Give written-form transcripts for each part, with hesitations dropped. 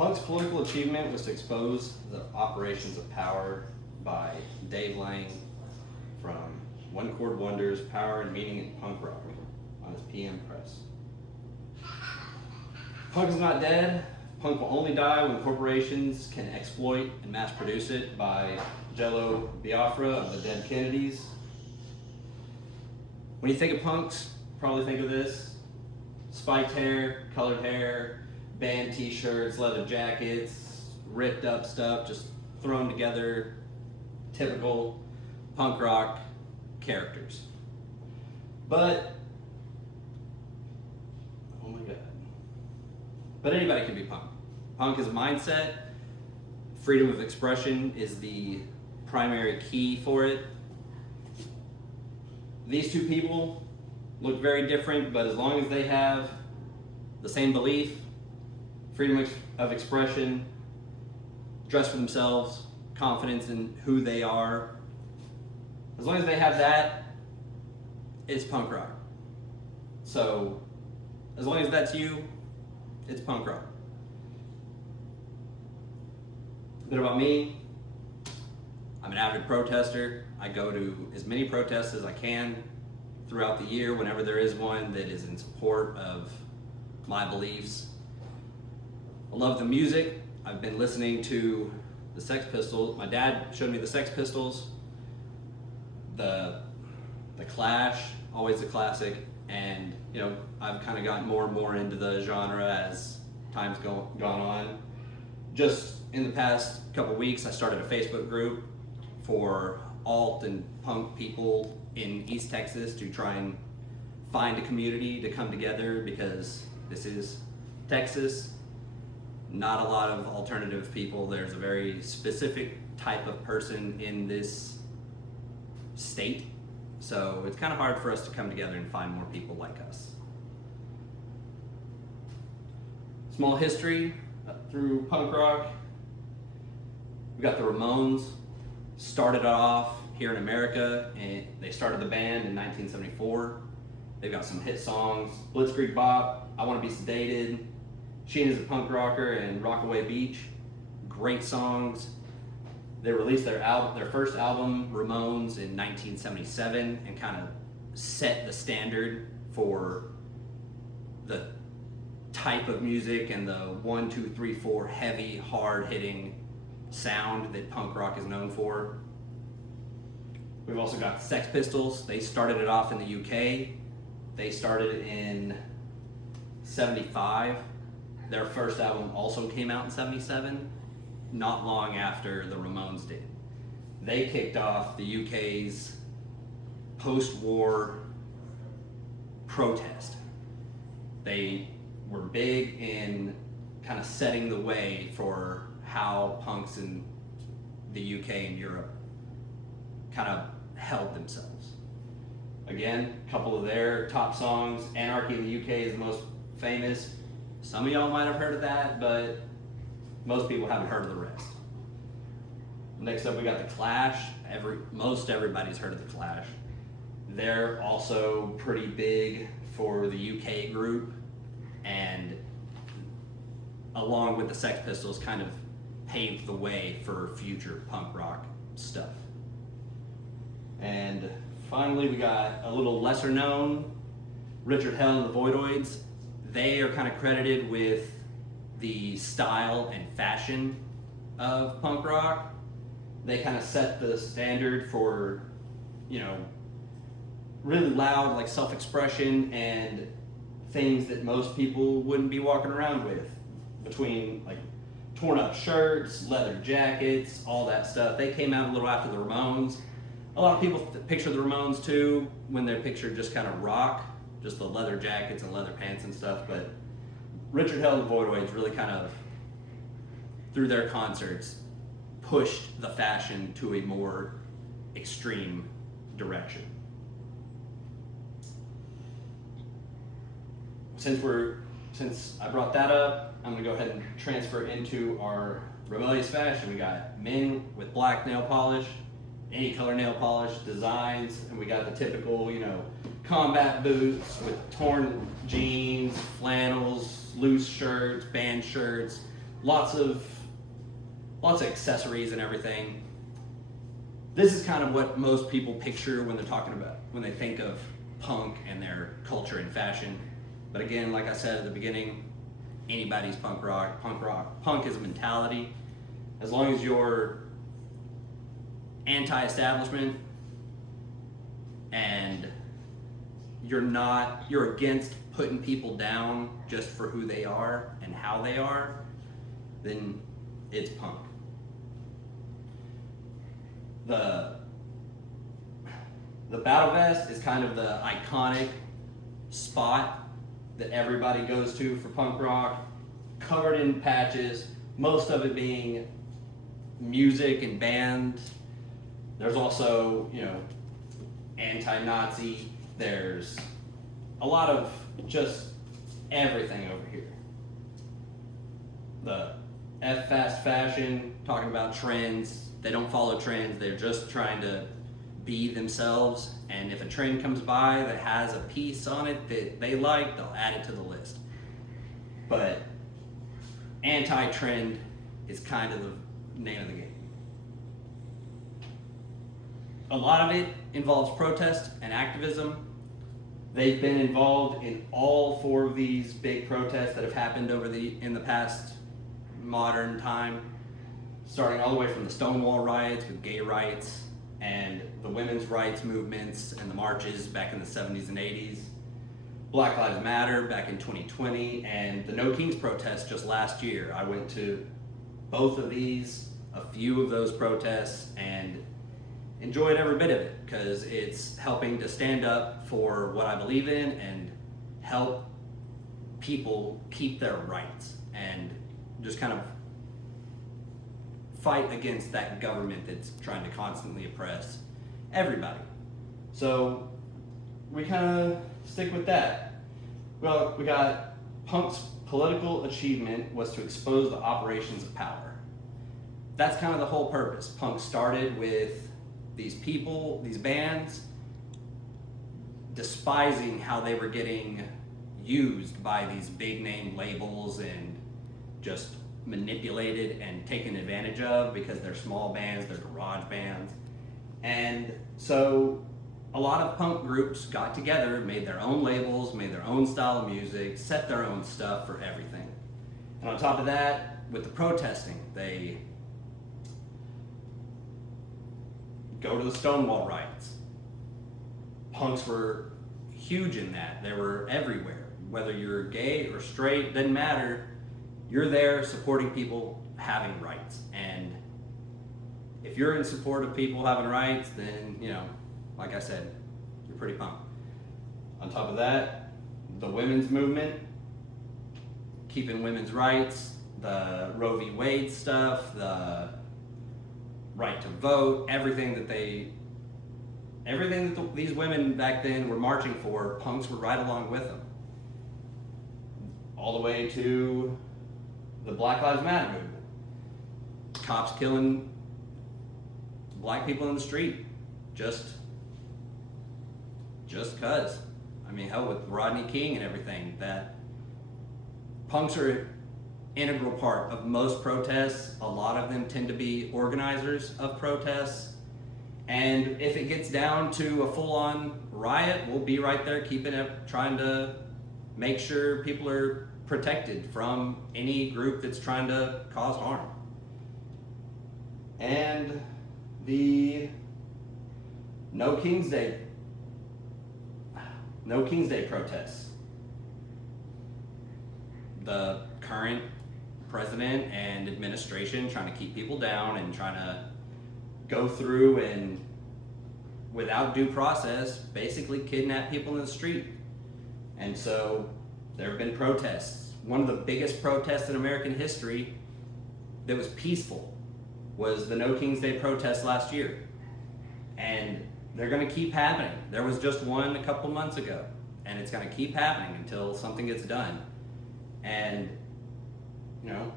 Punk's political achievement was to expose the operations of power by Dave Lang from One Chord Wonders, Power and Meaning in Punk Rock on his PM Press. Punk is not dead. Punk will only die when corporations can exploit and mass produce it, by Jello Biafra of the Dead Kennedys. When you think of punks, probably think of this: spiked hair, colored hair, band t-shirts, leather jackets, ripped up stuff, just thrown together, typical punk rock characters. But, oh my God. But anybody can be punk. Punk is a mindset. Freedom of expression is the primary key for it. These two people look very different, but as long as they have the same belief, freedom of expression, dress for themselves, confidence in who they are, as long as they have that, it's punk rock. So, as long as that's you, it's punk rock. A bit about me: I'm an avid protester. I go to as many protests as I can throughout the year whenever there is one that is in support of my beliefs. I love the music. I've been listening to the Sex Pistols. My dad showed me the Sex Pistols, the Clash, always a classic, and I've kind of gotten more and more into the genre as time's gone on. Just in the past couple weeks, I started a Facebook group for alt and punk people in East Texas to try and find a community to come together, because this is Texas. Not a lot of alternative people. There's a very specific type of person in this state, so it's kind of hard for us to come together and find more people like us. Small history through punk rock. We got the Ramones. Started off here in America, and they started the band in 1974. They've got some hit songs: Blitzkrieg Bop, I Want to Be Sedated, Sheen is a Punk Rocker, and Rockaway Beach. Great songs. They released their first album, Ramones, in 1977, and kind of set the standard for the type of music and the 1, 2, 3, 4 heavy, hard-hitting sound that punk rock is known for. We've also got Sex Pistols. They started it off in the UK. They started in 75. Their first album also came out in 77, not long after the Ramones did. They kicked off the UK's post-war protest. They were big in kind of setting the way for how punks in the UK and Europe kind of held themselves. Again, a couple of their top songs. Anarchy in the UK is the most famous. Some of y'all might have heard of that, but most people haven't heard of the rest. Next up, we got the Clash. Most everybody's heard of the Clash. They're also pretty big for the UK group, and along with the Sex Pistols, kind of paved the way for future punk rock stuff. And finally, we got a little lesser known, Richard Hell and the Voidoids. They are kind of credited with the style and fashion of punk rock. They kind of set the standard for, really loud, like, self-expression and things that most people wouldn't be walking around with, between like torn up shirts, leather jackets, all that stuff. They came out a little after the Ramones. A lot of people picture the Ramones too when they're pictured just kind of rock, just the leather jackets and leather pants and stuff, but Richard Hell and the Voidoids really kind of, through their concerts, pushed the fashion to a more extreme direction. Since I brought that up, I'm gonna go ahead and transfer into our rebellious fashion. We got men with black nail polish, any color nail polish designs, and we got the typical, combat boots with torn jeans, flannels, loose shirts, band shirts, lots of accessories and everything. This is kind of what most people picture when they think of punk and their culture and fashion. But again, like I said at the beginning, anybody's punk rock. Punk is a mentality. As long as you're anti-establishment and you're against putting people down just for who they are and how they are, then it's punk. The battle vest is kind of the iconic spot that everybody goes to for punk rock, covered in patches, most of it being music and bands. There's also, anti-Nazi. There's a lot of just everything over here. The F fast fashion, talking about trends. They don't follow trends, they're just trying to be themselves. And if a trend comes by that has a piece on it that they like, they'll add it to the list. But anti-trend is kind of the name of the game. A lot of it involves protest and activism. They've been involved in all 4 of these big protests that have happened in the past modern time, starting all the way from the Stonewall riots with gay rights and the women's rights movements and the marches back in the 70s and 80s, Black Lives Matter back in 2020, and the No Kings protest just last year. I went to both of these, a few of those protests, and enjoyed every bit of it because it's helping to stand up for what I believe in and help people keep their rights and just kind of fight against that government that's trying to constantly oppress everybody. So we kind of stick with that. Well, we got punk's political achievement was to expose the operations of power. That's kind of the whole purpose. Punk started with these people, these bands, despising how they were getting used by these big name labels and just manipulated and taken advantage of because they're small bands, they're garage bands. And so a lot of punk groups got together, made their own labels, made their own style of music, set their own stuff for everything. And on top of that, with the protesting, they go to the Stonewall riots. Punks were huge in that. They were everywhere. Whether you're gay or straight, doesn't matter. You're there supporting people having rights. And if you're in support of people having rights, then, like I said, you're pretty pumped. On top of that, the women's movement, keeping women's rights, the Roe v. Wade stuff, the right to vote, everything that these women back then were marching for, punks were right along with them. All the way to the Black Lives Matter movement. Cops killing black people in the street, just cause. I mean, hell, with Rodney King and everything, that punks are an integral part of most protests. A lot of them tend to be organizers of protests. And if it gets down to a full-on riot, we'll be right there keeping it, trying to make sure people are protected from any group that's trying to cause harm. And the No Kings Day protests. The current president and administration trying to keep people down and trying to go through and, without due process, basically kidnap people in the street. And so there have been protests. One of the biggest protests in American history that was peaceful was the No Kings Day protest last year. And they're going to keep happening. There was just one a couple months ago, and it's going to keep happening until something gets done. And,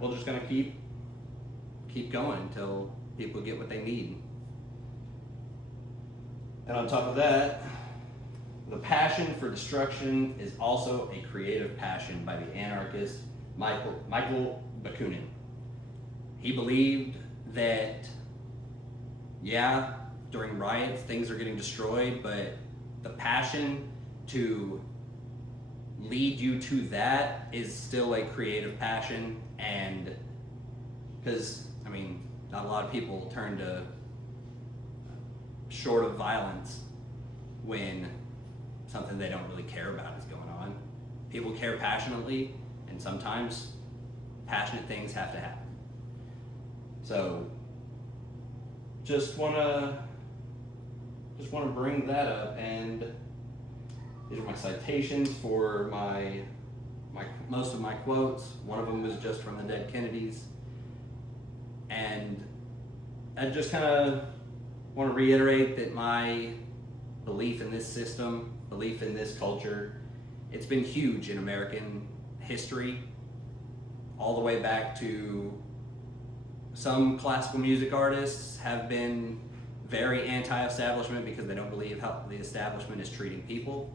we're just going to keep going until people get what they need. And on top of that, the passion for destruction is also a creative passion by the anarchist Michael Bakunin. He believed that, yeah, during riots things are getting destroyed, but the passion to lead you to that is still a creative passion. And because, I mean, not a lot of people turn to short of violence when something they don't really care about is going on. People care passionately, and sometimes passionate things have to happen. So just wanna bring that up, and these are my citations for my most of my quotes. One of them was just from the Dead Kennedys, and I just kind of want to reiterate that my belief in this system, belief in this culture, it's been huge in American history, all the way back to some classical music artists have been very anti-establishment because they don't believe how the establishment is treating people,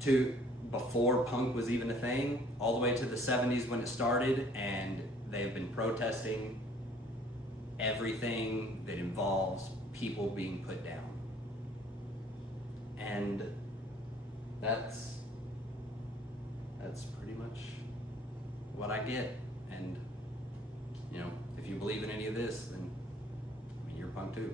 to before punk was even a thing, all the way to the 70s when it started, and they've been protesting everything that involves people being put down. And that's pretty much what I get. And if you believe in any of this, then I mean, you're punk too.